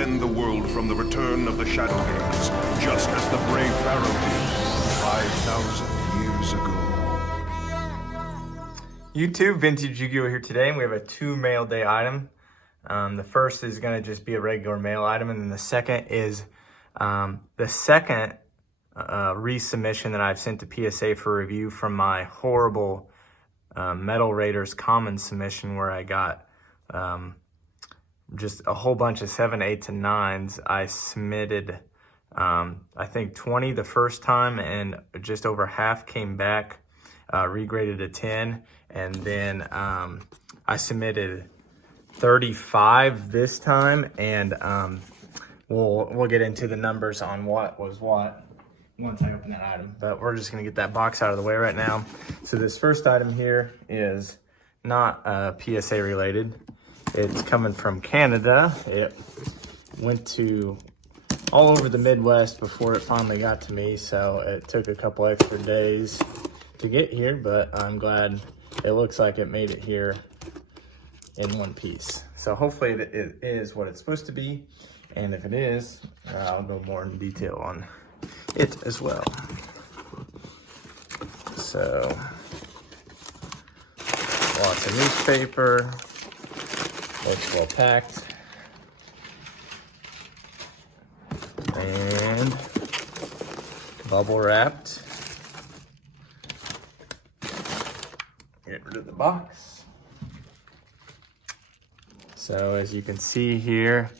defend the world from the return of the Shadow Games, just as the brave Pharaoh did 5,000 years ago. YouTube, Vintage Yugioh here today, and we have a 2 mail day item. The first is going to just be a regular mail item, and then the second is the second resubmission that I've sent to PSA for review from my horrible Metal Raiders common submission, where I got just a whole bunch of 7, 8s, and 9s. I submitted I think 20 the first time, and just over half came back regraded a 10, and then I submitted 35 this time, and we'll get into the numbers on what was what once I open that item, but we're just gonna get that box out of the way right now. So this first item here is not PSA related. It's coming from Canada. It went to all over the Midwest before it finally got to me, so it took a couple extra days to get here, but I'm glad it looks like it made it here in one piece. So hopefully it is what it's supposed to be, and if it is, I'll go more in detail on it as well. So lots of newspaper, looks well packed, and bubble wrapped. Get rid of the box. So as you can see here,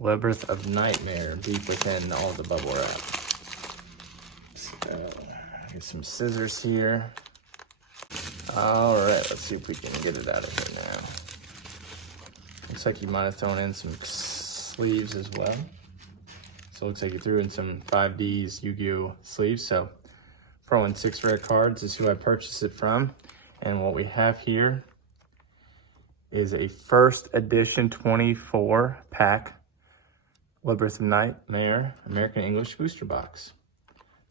Labyrinth of Nightmare deep within all the bubble wrap. So get some scissors here. All right, let's see if we can get it out of here now. Looks like you might have thrown in some sleeves as well. So it looks like you threw in some 5Ds Yugioh sleeves. So Pro and 6 rare cards is who I purchased it from. And what we have here is a first edition 24 pack Labyrinth of Nightmare American English booster box.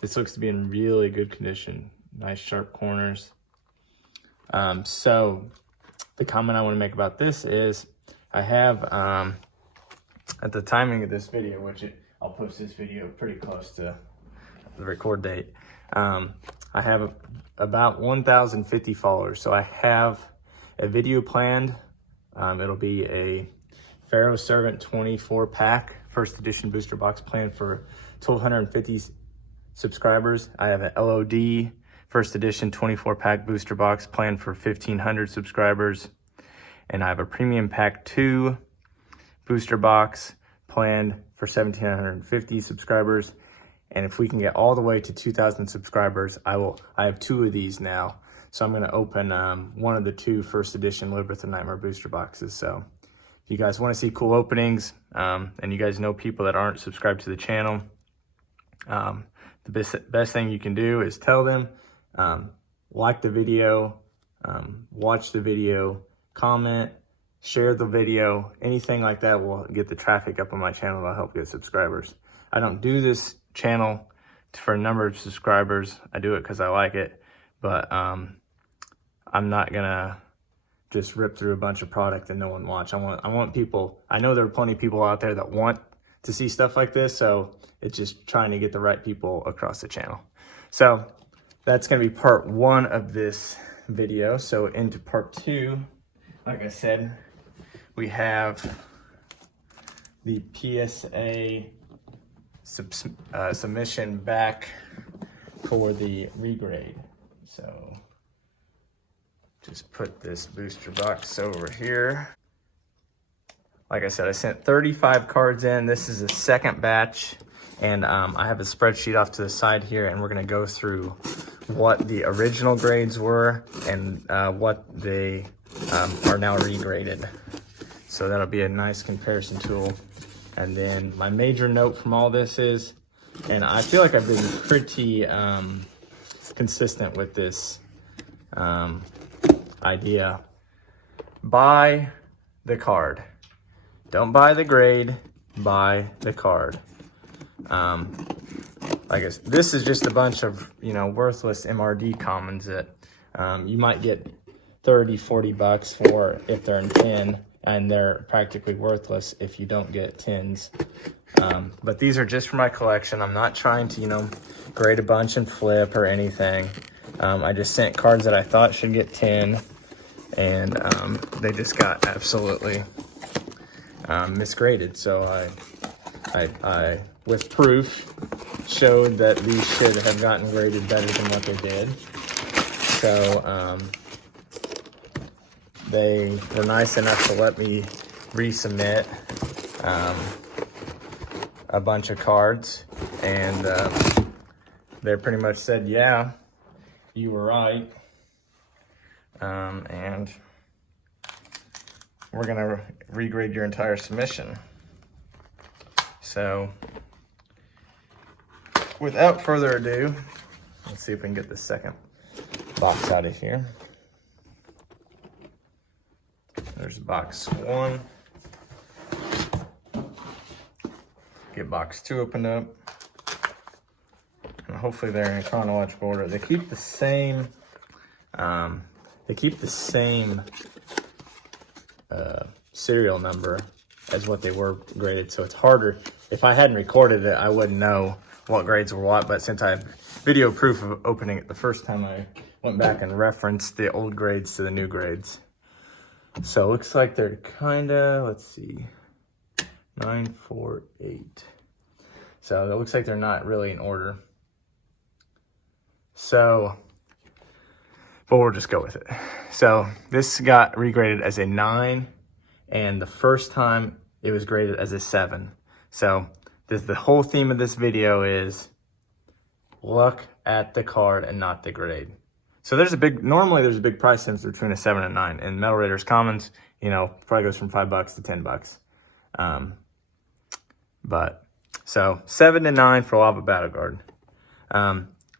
This looks to be in really good condition. Nice sharp corners. So the comment I want to make about this is I have, at the timing of this video, I'll post this video pretty close to the record date. I have about 1,050 followers. So I have a video planned. It'll be a Pharaoh Servant 24 pack first edition booster box planned for 1,250 subscribers. I have an LOD first edition 24 pack booster box planned for 1,500 subscribers. And I have a premium pack 2 booster box planned for 1,750 subscribers. And if we can get all the way to 2,000 subscribers, I have 2 of these now. So I'm gonna open one of the 2 first edition Labyrinth of Nightmare booster boxes. So if you guys wanna see cool openings, and you guys know people that aren't subscribed to the channel, the best thing you can do is tell them, like the video, watch the video, comment, share the video, anything like that will get the traffic up on my channel. That'll help get subscribers. I don't do this channel for a number of subscribers. I do it because I like it, but I'm not gonna just rip through a bunch of product and no one watch. I want people. I know there are plenty of people out there that want to see stuff like this, so it's just trying to get the right people across the channel. So that's gonna be part 1 of this video. So into part 2, like I said, we have the PSA submission back for the regrade. So just put this booster box over here. Like I said, I sent 35 cards in. This is a second batch, and I have a spreadsheet off to the side here, and we're gonna go through what the original grades were and what they are now regraded. So that'll be a nice comparison tool. And then my major note from all this is, and I feel like I've been pretty consistent with this idea, buy the card. Don't buy the grade, buy the card. I guess this is just a bunch of, worthless MRD commons that you might get 30, 40 bucks for if they're in 10. and they're practically worthless if you don't get 10s. But these are just for my collection. I'm not trying to, you know, grade a bunch and flip or anything. I just sent cards that I thought should get 10, and they just got absolutely misgraded. So I with proof, showed that these should have gotten graded better than what they did. So they were nice enough to let me resubmit a bunch of cards, and they pretty much said, yeah, you were right, and we're gonna regrade your entire submission. So without further ado, let's see if we can get the second box out of here. There's box 1. Get box 2 opened up. And hopefully they're in chronological order. They keep the same serial number as what they were graded, so it's harder. If I hadn't recorded it, I wouldn't know what grades were what, but since I have video proof of opening it the first time, I went back and referenced the old grades to the new grades. So it looks like they're kinda, let's see, 9, 4, 8. So it looks like they're not really in order. So, but we'll just go with it. So this got regraded as a 9, and the first time it was graded as a 7. So the whole theme of this video is look at the card and not the grade. So normally there's a big price difference between a 7 and 9. And Metal Raiders Commons, you know, probably goes from $5 to $10. But so 7 to 9 for Lava Battle Guard.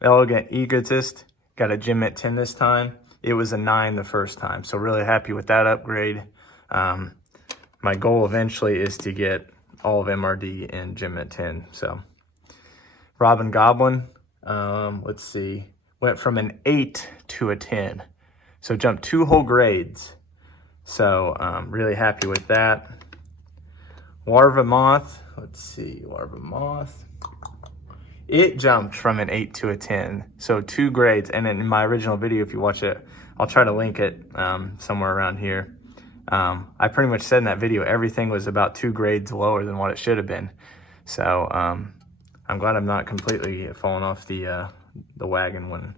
Elegant Egotist got a gem at 10 this time. It was a 9 the first time, so really happy with that upgrade. My goal eventually is to get all of MRD and gem at 10. So Robin Goblin, let's see, went from an 8 to a 10, so jumped 2 whole grades. So really happy with that. Larva Moth, let's see, Larva Moth. It jumped from an 8 to a 10, so 2 grades. And in my original video, if you watch it, I'll try to link it somewhere around here. I pretty much said in that video, everything was about 2 grades lower than what it should have been. So I'm glad I'm not completely falling off the wagon when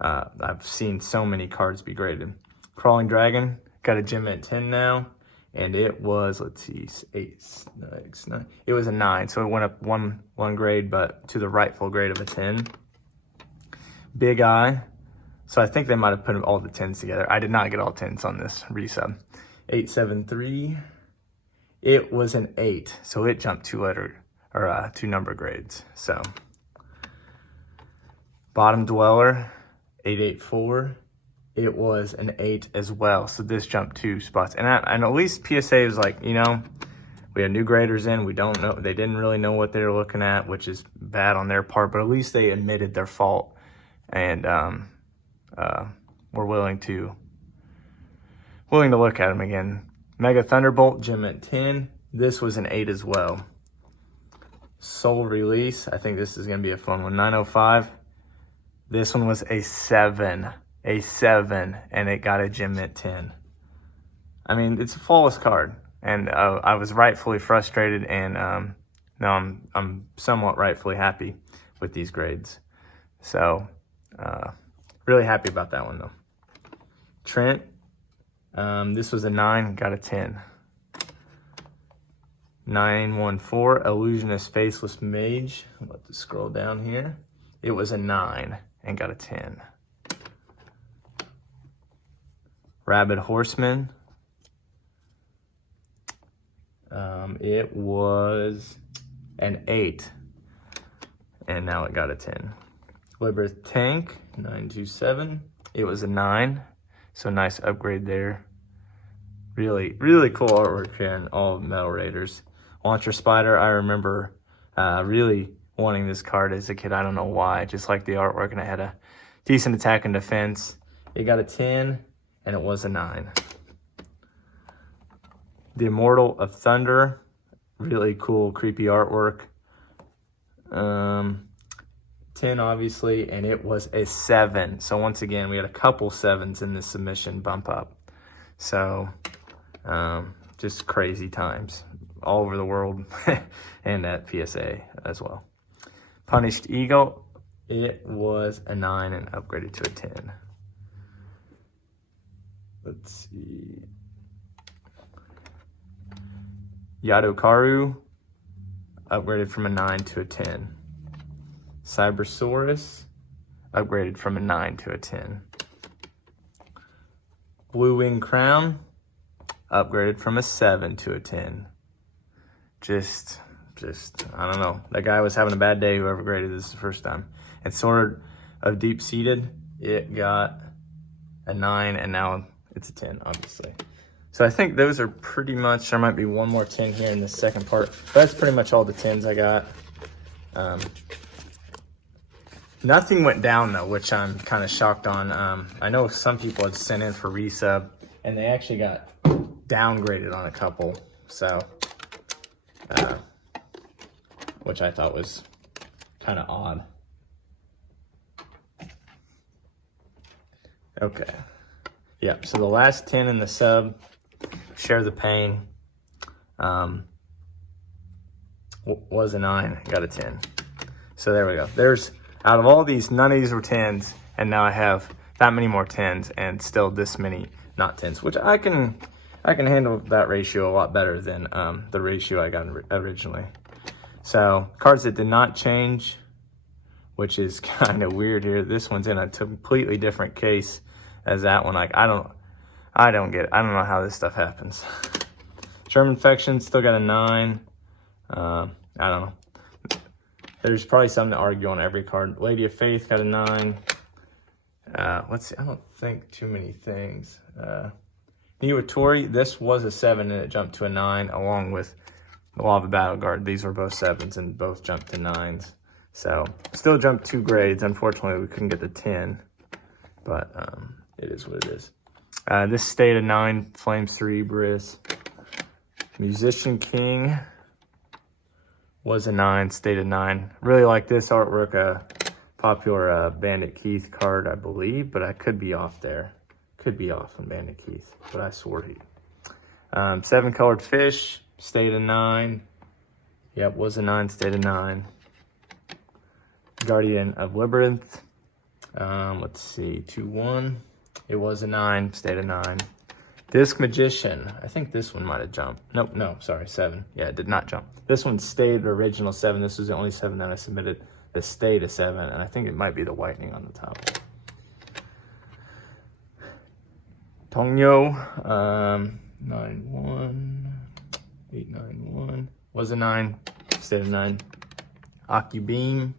I've seen so many cards be graded. Crawling Dragon got a gem at 10 now. And it was, let's see, 8, 9. It was a 9, so it went up one grade, but to the rightful grade of a 10. Big Eye, so I think they might have put all the 10s together. I did not get all 10s on this resub. 873, it was an 8, so it jumped 2 number grades. So Bottom Dweller, 884. It was an 8 as well, so this jumped 2 spots. And at least PSA was like, you know, we had new graders in, we don't know, they didn't really know what they were looking at, which is bad on their part, but at least they admitted their fault, and were willing to look at them again. Mega Thunderbolt, gem at 10. This was an 8 as well. Soul Release, I think this is going to be a fun one. 905. This one was a 7, and it got a gem at 10. I mean, it's a flawless card, and I was rightfully frustrated, and now I'm somewhat rightfully happy with these grades. So really happy about that one though. Trent, this was a 9, got a 10. 914, Illusionist Faceless Mage. I'm about to scroll down here. It was a 9 and got a 10. Rabid Horseman. It was an 8, and now it got a 10. Liberth Tank, 927. It was a 9, so nice upgrade there. Really, really cool artwork here in all of Metal Raiders. Launcher Spider, I remember really wanting this card as a kid. I don't know why, just like the artwork, and it had a decent attack and defense. It got a 10, and it was a 9. The Immortal of Thunder, really cool, creepy artwork. 10 obviously, and it was a 7. So once again, we had a couple 7s in this submission bump up. So just crazy times all over the world and at PSA as well. Punished Eagle, it was a 9 and upgraded to a 10. Let's see. Yadokaru, upgraded from a 9 to a 10. Cybersaurus, upgraded from a 9 to a 10. Blue Wing Crown, upgraded from a 7 to a 10. Just, I don't know. That guy was having a bad day, whoever graded this the first time. And Sword of Deep Seated, it got a 9, and now it's a 10, obviously. So I think those are pretty much, there might be one more 10 here in the second part. But that's pretty much all the 10s I got. Nothing went down though, which I'm kind of shocked on. I know some people had sent in for resub, and they actually got downgraded on a couple. So, which I thought was kind of odd. Okay. Yeah, so the last 10 in the sub, Share the Pain, was a 9, got a 10. So there we go. There's, out of all these, none of these were 10s, and now I have that many more 10s and still this many not 10s, which I can handle that ratio a lot better than the ratio I got originally. So cards that did not change, which is kind of weird here. This one's in a completely different case as that one. Like I don't get it. I don't know how this stuff happens. Germ Infection still got a 9. I don't know. There's probably something to argue on every card. Lady of Faith got a 9. Let's see. I don't think too many things. Niwatori, this was a 7 and it jumped to a 9, along with the Lava Battle Guard. These were both 7s and both jumped to 9s. So still jumped 2 grades. Unfortunately, we couldn't get the 10, but it is what it is. This stayed a 9. Flame Cerebrus. Musician King was a 9, stayed a 9. Really like this artwork, a popular Bandit Keith card, I believe, but I could be off there. Could be off on Bandit Keith, but I swore he. 7 Colored Fish, stayed a 9. Yep, was a 9, stayed a 9. Guardian of Labyrinth, let's see, 2-1. It was a 9, stayed a 9. Disc Magician, I think this one might have jumped. Nope, no, sorry, 7. Yeah, it did not jump. This one stayed the original 7. This was the only 7 that I submitted that stayed a 7, and I think it might be the whitening on the top. Tongyo, 9-1, 891, was a 9, stayed a 9. Akibeam,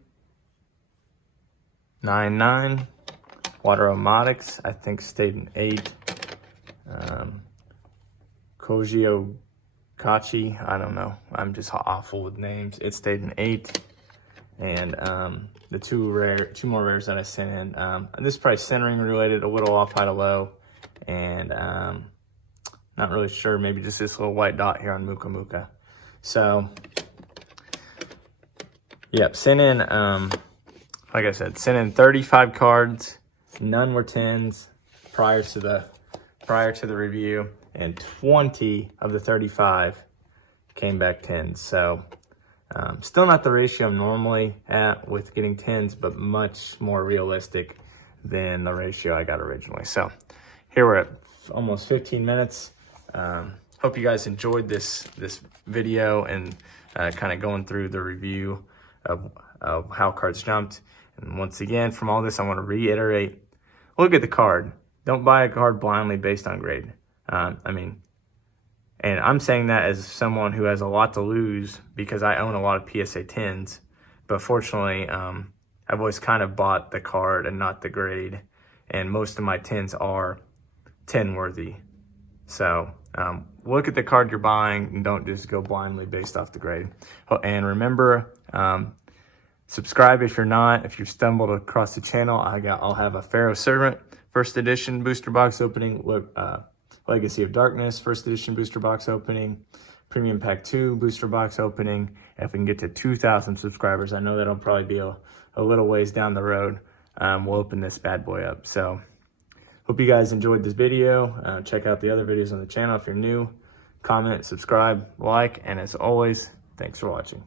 9-9. Water Omotics, I think stayed an 8. Kojio Kachi, I don't know. I'm just awful with names. It stayed an 8. And the two more rares that I sent in. This is probably centering related, a little off high to low. And not really sure, maybe just this little white dot here on Muka Muka. So, yep, sent in, like I said, sent in 35 cards. None were 10s prior to the review, and 20 of the 35 came back 10s. So still not the ratio I'm normally at with getting 10s, but much more realistic than the ratio I got originally. So here we're at almost 15 minutes. Hope you guys enjoyed this video and kind of going through the review of how cards jumped. And once again, from all this, I want to reiterate, look at the card. Don't buy a card blindly based on grade. And I'm saying that as someone who has a lot to lose because I own a lot of PSA 10s. But fortunately, I've always kind of bought the card and not the grade. And most of my 10s are 10 worthy. So look at the card you're buying and don't just go blindly based off the grade. Oh, and remember, subscribe if you're not. If you've stumbled across the channel, I'll have a Pharaoh Servant first edition booster box opening Legacy of Darkness first edition booster box opening, Premium Pack 2 booster box opening. If we can get to 2,000 subscribers, I know that'll probably be a little ways down the road. We'll open this bad boy up. So hope you guys enjoyed this video. Check out the other videos on the channel if you're new. Comment, subscribe, like, and as always, thanks for watching.